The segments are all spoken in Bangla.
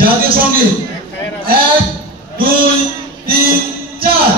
জাতীয় সঙ্গীত 1 2 3 4।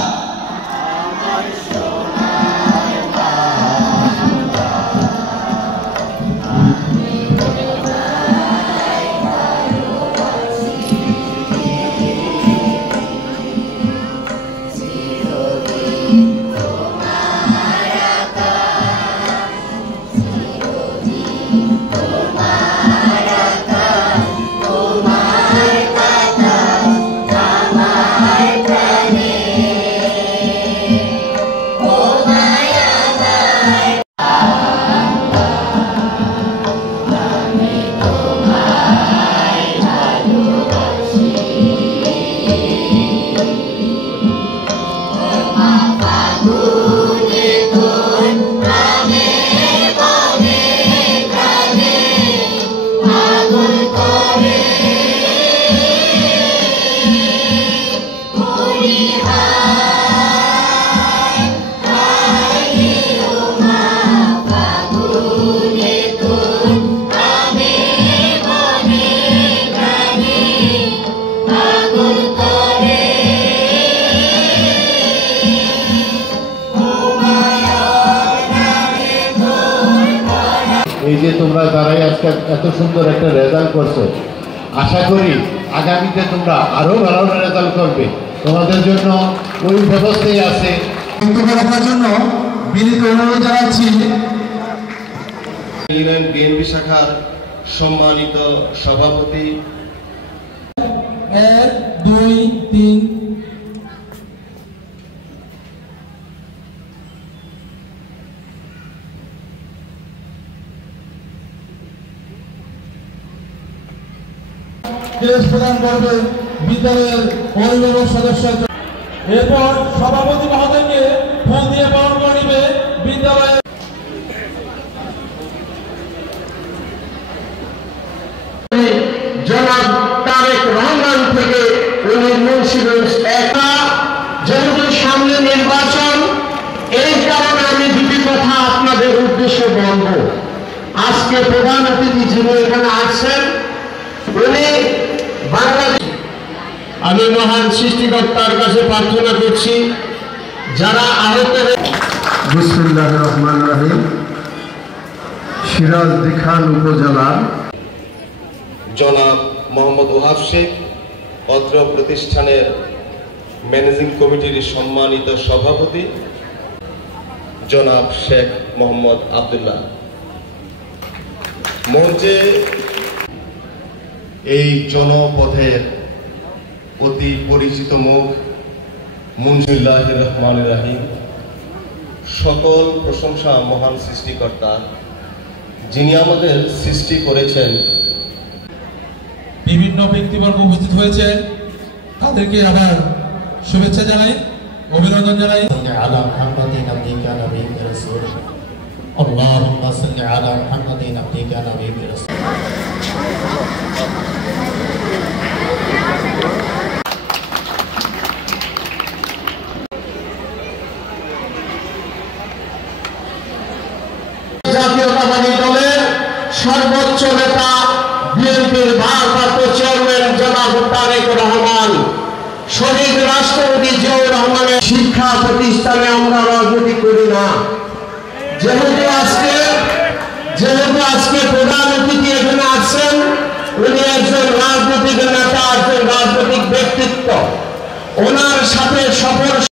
এই যে তোমরা যারাই আজকে এত সুন্দর একটা রেজাল্ট করছো, আশা করি আগামীতে তোমরা আরো ভালো রেজাল্ট করবে। তোমাদের জন্য ওই ব্যবস্থাই আছে। রাখার জন্য বিনীত অনুরোধ জানাচ্ছি ইউনিয়ন বিএনপি শাখার সম্মানিত সভাপতি 1 2 3। দেশ প্রদান করবে বিদ্যালয়ের অভিভাবক সদস্য। এরপর সভাপতি মহোদয়কে ফুল দিয়ে বরণ করে নিবে বিদ্যালয়ের জনাব তারেক রহমান থেকে উনি মুন্সিগঞ্জ যেহেতু সামনে নির্বাচন, এই কারণে আমি দুটি কথা আপনাদের উদ্দেশ্যে বলব। আজকে প্রধান অতিথি যিনি এখানে আসছেন উনি বাংলাদেশ। আমি মহান সৃষ্টিকর্তার কাছে প্রার্থনা করছি যারা আহত। বিসমিল্লাহির রহমানির রহিম। সিরাজদি খান উপজেলার জনাব মোহাম্মদ ওহাব শেখ, অত্র প্রতিষ্ঠানের ম্যানেজিং কমিটির সম্মানিত সভাপতি জনাব শেখ মোহাম্মদ আব্দুল্লাহ। মঞ্চে এই জনপথের অতি পরিচিত মুখ মুন্সিল্লাহির রহমানির রহিম। সকল প্রশংসা মহান সৃষ্টিকর্তা, যিনি আমাদের সৃষ্টি করেছেন। বিভিন্ন ব্যক্তিবর্গ উপস্থিত হয়েছেন, তাদেরকে আবার শুভেচ্ছা জানাই, অভিনন্দন জানাই। اللهم صل على محمد عبدك نبيك رسول জাতীয়তাবাদী দলের সর্বোচ্চ নেতা বিএনপির ভারপ্রাপ্ত চেয়ারম্যান জনাব তারেক রহমান, শহীদ রাষ্ট্রপতি জিয়াউর রহমানের শিক্ষা প্রতিষ্ঠানে আমরা রাজনীতি করি না। যেহেতু আজকে প্রধান অতিথি এখানে আছেন, উনি একজন রাজনৈতিক নেতা, একজন রাজনৈতিক ব্যক্তিত্ব, ওনার সাথে সফর